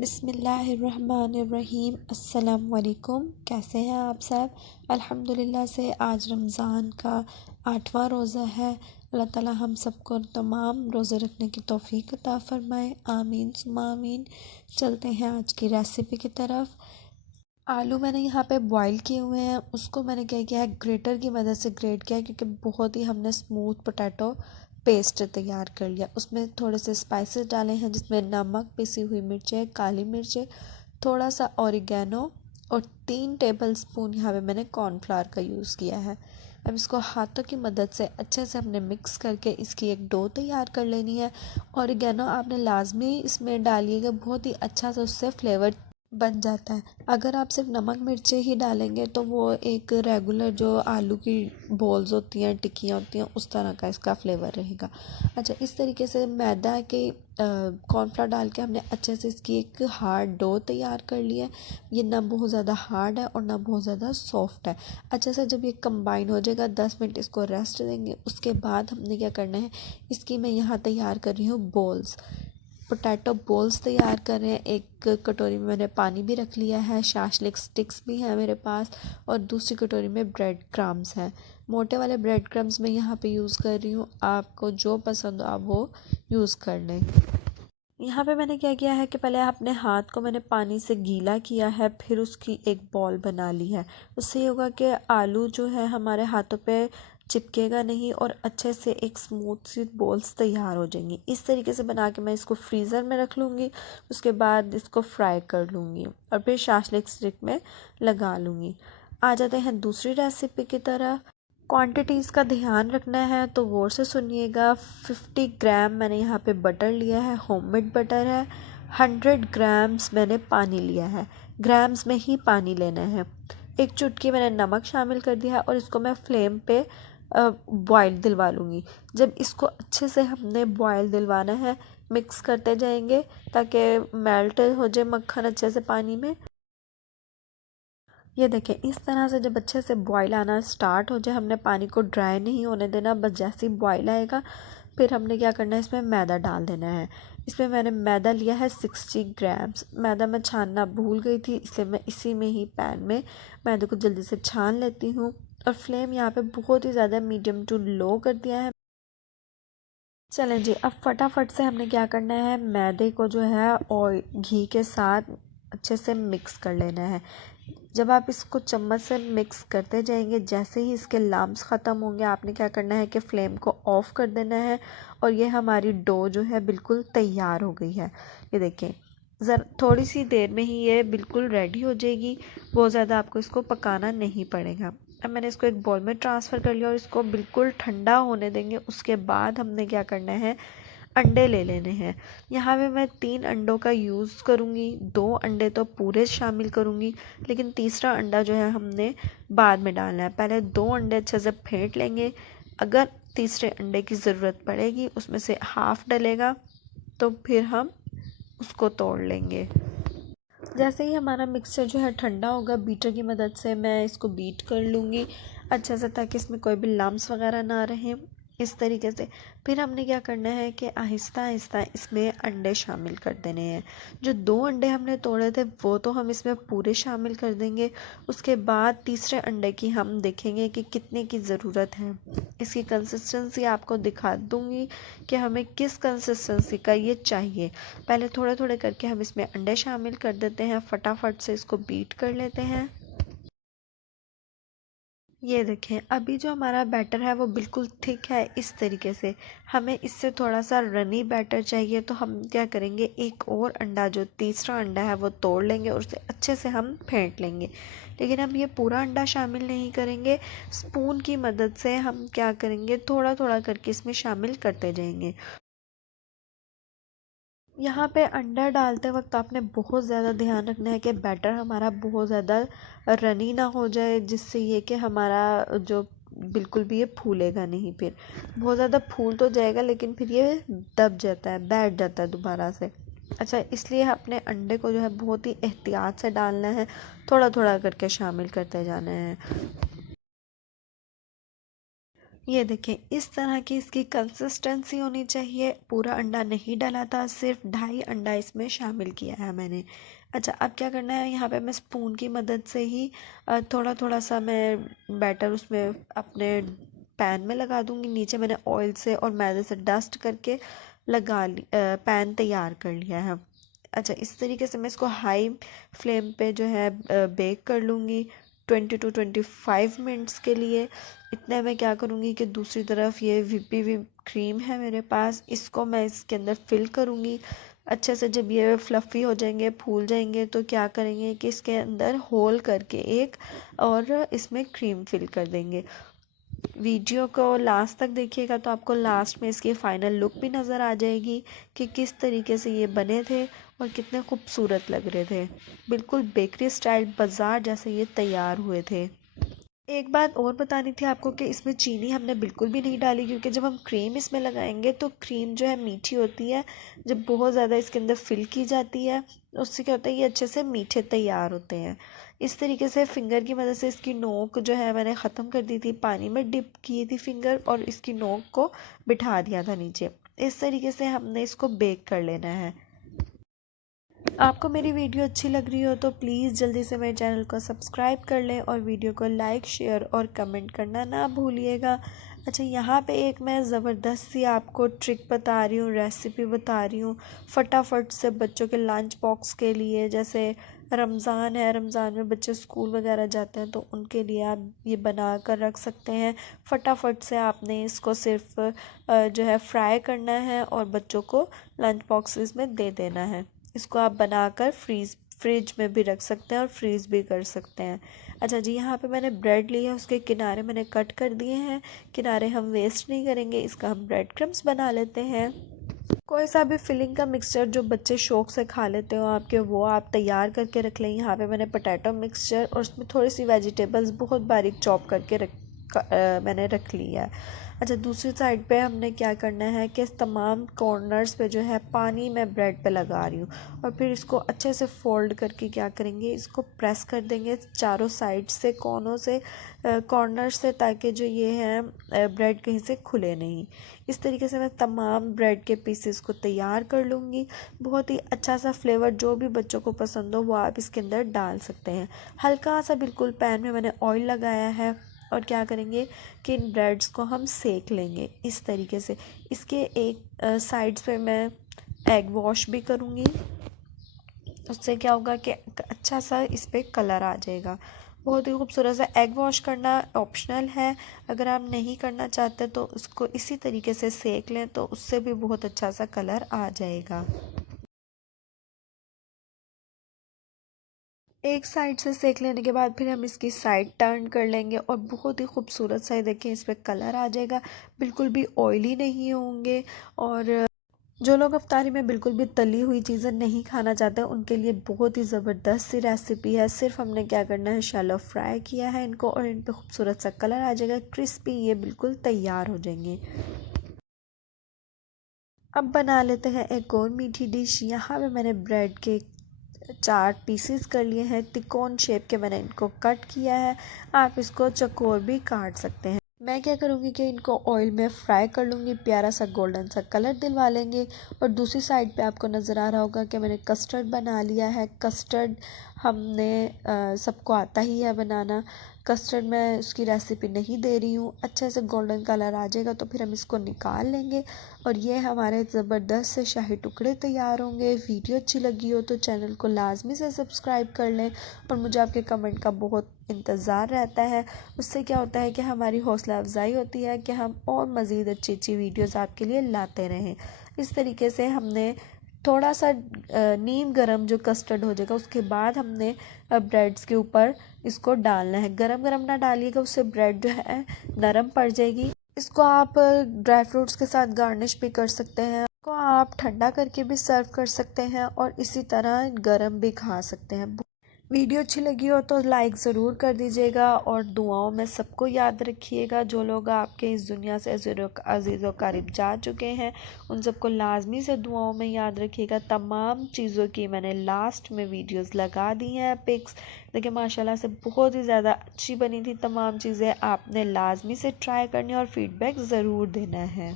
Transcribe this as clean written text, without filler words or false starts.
बिस्मिल्लाहिर्रहमानिर्रहीम। अस्सलाम वालेकुम। कैसे हैं आप सब? अल्हम्दुलिल्लाह से आज रमज़ान का 8वां रोज़ा है। अल्लाह ताला हम सबको तमाम रोज़े रखने की तौफ़ीक अता फ़रमाए। आमीन सुम्मा आमीन। चलते हैं आज की रेसिपी की तरफ। आलू मैंने यहाँ पे बॉईल किए हुए हैं। उसको मैंने क्या किया है, ग्रेटर की मदद से ग्रेट किया है, क्योंकि बहुत ही हमने स्मूथ पोटैटो पेस्ट तैयार कर लिया। उसमें थोड़े से स्पाइसेस डाले हैं, जिसमें नमक, पिसी हुई मिर्चें, काली मिर्चें, थोड़ा सा ऑरिगेनो और 3 टेबल स्पून यहाँ पे मैंने कॉर्नफ्लावर का यूज़ किया है। अब इसको हाथों की मदद से अच्छे से हमने मिक्स करके इसकी एक डो तैयार कर लेनी है। ऑरिगेनो आपने लाजमी इसमें डालिएगा, बहुत ही अच्छा सा उससे फ्लेवर बन जाता है। अगर आप सिर्फ नमक मिर्चें ही डालेंगे तो वो एक रेगुलर जो आलू की बॉल्स होती हैं, टिक्कियाँ होती हैं, उस तरह का इसका फ्लेवर रहेगा। अच्छा, इस तरीके से मैदा के कॉर्नफ्लावर डाल के हमने अच्छे से इसकी एक हार्ड डो तैयार कर लिया है। ये ना बहुत ज़्यादा हार्ड है और ना बहुत ज़्यादा सॉफ्ट है। अच्छे से जब ये कंबाइन हो जाएगा, 10 मिनट इसको रेस्ट देंगे। उसके बाद हमने क्या करना है, इसकी मैं यहाँ तैयार कर रही हूँ बॉल्स। पोटैटो बॉल्स तैयार कर रहे हैं। एक कटोरी में मैंने पानी भी रख लिया है, शाशलिक स्टिक्स भी हैं मेरे पास, और दूसरी कटोरी में ब्रेड क्रम्स हैं। मोटे वाले ब्रेड क्रम्स मैं यहाँ पे यूज़ कर रही हूँ। आपको जो पसंद हो आप वो यूज़ कर लें। यहाँ पे मैंने क्या किया है कि पहले अपने हाथ को मैंने पानी से गीला किया है, फिर उसकी एक बॉल बना ली है। उससे ये होगा कि आलू जो है हमारे हाथों पे चिपकेगा नहीं और अच्छे से एक स्मूथ सी बॉल्स तैयार हो जाएंगी। इस तरीके से बना के मैं इसको फ्रीज़र में रख लूँगी। उसके बाद इसको फ्राई कर लूँगी और फिर शाशलिक स्टिक में लगा लूँगी। आ जाते हैं दूसरी रेसिपी की तरफ। क्वांटिटीज़ का ध्यान रखना है तो गौर से सुनिएगा। 50 ग्राम मैंने यहाँ पे बटर लिया है, होममेड बटर है। 100 ग्राम्स मैंने पानी लिया है, ग्राम्स में ही पानी लेना है। एक चुटकी मैंने नमक शामिल कर दिया है और इसको मैं फ्लेम पे बॉयल दिलवा लूँगी। जब इसको अच्छे से हमने बॉयल दिलवाना है, मिक्स करते जाएंगे ताकि मेल्ट हो जाए मक्खन अच्छे से पानी में। ये देखें, इस तरह से जब अच्छे से बॉईल आना स्टार्ट हो जाए, हमने पानी को ड्राई नहीं होने देना। बस जैसे ही बॉईल आएगा, फिर हमने क्या करना है, इसमें मैदा डाल देना है। इसमें मैंने मैदा लिया है 60 ग्राम्स। मैदा मैं छानना भूल गई थी, इसलिए मैं इसी में ही पैन में मैदे को जल्दी से छान लेती हूँ। और फ्लेम यहाँ पे बहुत ही ज़्यादा मीडियम टू लो कर दिया है। चलें जी, अब फटाफट से हमने क्या करना है, मैदे को जो है और घी के साथ अच्छे से मिक्स कर लेना है। जब आप इसको चम्मच से मिक्स करते जाएंगे, जैसे ही इसके लम्स ख़त्म होंगे, आपने क्या करना है कि फ़्लेम को ऑफ़ कर देना है। और ये हमारी डो जो है बिल्कुल तैयार हो गई है। ये देखें, ज़रा थोड़ी सी देर में ही ये बिल्कुल रेडी हो जाएगी। बहुत ज़्यादा आपको इसको पकाना नहीं पड़ेगा। अब मैंने इसको एक बॉल में ट्रांसफ़र कर लिया और इसको बिल्कुल ठंडा होने देंगे। उसके बाद हमने क्या करना है, अंडे ले लेने हैं। यहाँ पे मैं 3 अंडों का यूज़ करूँगी। 2 अंडे तो पूरे शामिल करूँगी, लेकिन तीसरा अंडा जो है हमने बाद में डालना है। पहले 2 अंडे अच्छे से फेंट लेंगे। अगर तीसरे अंडे की ज़रूरत पड़ेगी, उसमें से हाफ़ डलेगा, तो फिर हम उसको तोड़ लेंगे। जैसे ही हमारा मिक्सचर जो है ठंडा होगा, बीटर की मदद से मैं इसको बीट कर लूँगी अच्छे से, ताकि इसमें कोई भी लम्स वगैरह ना रहें। इस तरीके से फिर हमने क्या करना है कि आहिस्ता आहिस्ता इसमें अंडे शामिल कर देने हैं। जो 2 अंडे हमने तोड़े थे वो तो हम इसमें पूरे शामिल कर देंगे। उसके बाद तीसरे अंडे की हम देखेंगे कि कितने की ज़रूरत है। इसकी कंसिस्टेंसी आपको दिखा दूँगी कि हमें किस कंसिस्टेंसी का ये चाहिए। पहले थोड़े थोड़े करके हम इसमें अंडे शामिल कर देते हैं। फटाफट से इसको बीट कर लेते हैं। ये देखें, अभी जो हमारा बैटर है वो बिल्कुल थिक है। इस तरीके से हमें इससे थोड़ा सा रनी बैटर चाहिए, तो हम क्या करेंगे, एक और अंडा, जो तीसरा अंडा है, वो तोड़ लेंगे और उसे अच्छे से हम फेंट लेंगे। लेकिन हम ये पूरा अंडा शामिल नहीं करेंगे। स्पून की मदद से हम क्या करेंगे, थोड़ा थोड़ा करके इसमें शामिल करते जाएंगे। यहाँ पे अंडा डालते वक्त आपने बहुत ज़्यादा ध्यान रखना है कि बैटर हमारा बहुत ज़्यादा रनी ना हो जाए, जिससे ये कि हमारा जो बिल्कुल भी ये फूलेगा नहीं। फिर बहुत ज़्यादा फूल तो जाएगा, लेकिन फिर ये दब जाता है, बैठ जाता है दोबारा से। अच्छा, इसलिए अपने अंडे को जो है बहुत ही एहतियात से डालना है, थोड़ा थोड़ा करके शामिल करते जाना है। ये देखें, इस तरह की इसकी कंसिस्टेंसी होनी चाहिए। पूरा अंडा नहीं डाला था, सिर्फ 2.5 अंडा इसमें शामिल किया है मैंने। अच्छा, अब क्या करना है, यहाँ पे मैं स्पून की मदद से ही थोड़ा थोड़ा सा मैं बैटर उसमें अपने पैन में लगा दूंगी। नीचे मैंने ऑयल से और मैदे से डस्ट करके पैन तैयार कर लिया है। अच्छा, इस तरीके से मैं इसको हाई फ्लेम पे जो है बेक कर लूँगी 20 to 25 मिनट्स के लिए। इतने में क्या करूँगी कि दूसरी तरफ ये व्हिपी हुई क्रीम है मेरे पास, इसको मैं इसके अंदर फिल करूँगी अच्छे से। जब ये फ्लफ़ी हो जाएंगे, फूल जाएंगे, तो क्या करेंगे कि इसके अंदर होल करके एक और इसमें क्रीम फिल कर देंगे। वीडियो को लास्ट तक देखिएगा तो आपको लास्ट में इसकी फ़ाइनल लुक भी नज़र आ जाएगी कि किस तरीके से ये बने थे और कितने खूबसूरत लग रहे थे। बिल्कुल बेकरी स्टाइल बाज़ार जैसे ये तैयार हुए थे। एक बात और बतानी थी आपको कि इसमें चीनी हमने बिल्कुल भी नहीं डाली, क्योंकि जब हम क्रीम इसमें लगाएंगे तो क्रीम जो है मीठी होती है। जब बहुत ज़्यादा इसके अंदर फिल की जाती है उससे क्या होता है, ये अच्छे से मीठे तैयार होते हैं। इस तरीके से फिंगर की मदद से इसकी नोक जो है मैंने ख़त्म कर दी थी, पानी में डिप की थी फिंगर और इसकी नोक को बिठा दिया था नीचे। इस तरीके से हमने इसको बेक कर लेना है। आपको मेरी वीडियो अच्छी लग रही हो तो प्लीज़ जल्दी से मेरे चैनल को सब्सक्राइब कर लें और वीडियो को लाइक, शेयर और कमेंट करना ना भूलिएगा। अच्छा, यहाँ पे एक मैं ज़बरदस्त सी आपको ट्रिक बता रही हूँ, रेसिपी बता रही हूँ फटाफट से बच्चों के लंच बॉक्स के लिए। जैसे रमज़ान है, रमज़ान में बच्चे स्कूल वगैरह जाते हैं तो उनके लिए आप ये बना कर रख सकते हैं। फटाफट से आपने इसको सिर्फ जो है फ्राई करना है और बच्चों को लंच बॉक्सेस में दे देना है। इसको आप बनाकर फ्रिज में भी रख सकते हैं और फ्रीज़ भी कर सकते हैं। अच्छा जी, यहाँ पे मैंने ब्रेड ली है, उसके किनारे मैंने कट कर दिए हैं। किनारे हम वेस्ट नहीं करेंगे, इसका हम ब्रेड क्रम्स बना लेते हैं। कोई सा भी फिलिंग का मिक्सचर जो बच्चे शौक से खा लेते हो आपके, वो आप तैयार करके रख लें। यहाँ पे मैंने पोटैटो मिक्सचर और उसमें थोड़ी सी वेजिटेबल्स बहुत बारीक चॉप करके मैंने रख लिया है। अच्छा, दूसरी साइड पे हमने क्या करना है कि तमाम कॉर्नर्स पे जो है पानी मैं ब्रेड पे लगा रही हूँ और फिर इसको अच्छे से फोल्ड करके क्या करेंगे, इसको प्रेस कर देंगे चारों साइड से, कोनों से, कॉर्नर से, ताकि जो ये है ब्रेड कहीं से खुले नहीं। इस तरीके से मैं तमाम ब्रेड के पीसेस को तैयार कर लूँगी। बहुत ही अच्छा सा फ्लेवर जो भी बच्चों को पसंद हो वो आप इसके अंदर डाल सकते हैं। हल्का सा बिल्कुल पैन में मैंने ऑयल लगाया है और क्या करेंगे कि इन ब्रेड्स को हम सेक लेंगे इस तरीके से। इसके एक साइड्स पे मैं एग वॉश भी करूँगी, उससे क्या होगा कि अच्छा सा इस पर कलर आ जाएगा। बहुत ही खूबसूरत सा। एग वॉश करना ऑप्शनल है, अगर आप नहीं करना चाहते तो उसको इसी तरीके से सेक लें तो उससे भी बहुत अच्छा सा कलर आ जाएगा। एक साइड से सेक लेने के बाद फिर हम इसकी साइड टर्न कर लेंगे और बहुत ही खूबसूरत सा देखें इस पर कलर आ जाएगा। बिल्कुल भी ऑयली नहीं होंगे। और जो लोग अफ्तारी में बिल्कुल भी तली हुई चीज़ें नहीं खाना चाहते उनके लिए बहुत ही ज़बरदस्त सी रेसिपी है। सिर्फ हमने क्या करना है, शैलो फ्राई किया है इनको और इन पे खूबसूरत सा कलर आ जाएगा, क्रिस्पी ये बिल्कुल तैयार हो जाएंगे। अब बना लेते हैं एक और मीठी डिश। यहाँ पे मैंने ब्रेड के 4 पीसेस कर लिए हैं, तिकोन शेप के मैंने इनको कट किया है। आप इसको चकोर भी काट सकते हैं। मैं क्या करूँगी कि इनको ऑयल में फ्राई कर लूँगी, प्यारा सा गोल्डन सा कलर दिलवा लेंगे। और दूसरी साइड पे आपको नज़र आ रहा होगा कि मैंने कस्टर्ड बना लिया है। कस्टर्ड हमने सबको आता ही है बनाना। कस्टर्ड मैं उसकी रेसिपी नहीं दे रही हूँ। अच्छे से गोल्डन कलर आ जाएगा तो फिर हम इसको निकाल लेंगे और ये हमारे ज़बरदस्त से शाही टुकड़े तैयार होंगे। वीडियो अच्छी लगी हो तो चैनल को लाजमी से सब्सक्राइब कर लें और मुझे आपके कमेंट का बहुत इंतज़ार रहता है। उससे क्या होता है कि हमारी हौसला अफजाई होती है कि हम और मज़ीद अच्छी अच्छी वीडियोज़ आपके लिए लाते रहें। इस तरीके से हमने थोड़ा सा नीम गरम जो कस्टर्ड हो जाएगा उसके बाद हमने ब्रेड्स के ऊपर इसको डालना है। गरम गरम ना डालिएगा, उससे ब्रेड जो है नरम पड़ जाएगी। इसको आप ड्राई फ्रूट्स के साथ गार्निश भी कर सकते हैं। इसको आप ठंडा करके भी सर्व कर सकते हैं और इसी तरह गरम भी खा सकते हैं। वीडियो अच्छी लगी हो तो लाइक ज़रूर कर दीजिएगा और दुआओं में सबको याद रखिएगा। जो लोग आपके इस दुनिया से अज़ीज़ व क़रीब जा चुके हैं उन सबको लाजमी से दुआओं में याद रखिएगा। तमाम चीज़ों की मैंने लास्ट में वीडियोस लगा दी हैं, पिक्स देखिए माशाल्लाह से बहुत ही ज़्यादा अच्छी बनी थी। तमाम चीज़ें आपने लाजमी से ट्राई करनी और फ़ीडबैक ज़रूर देना है।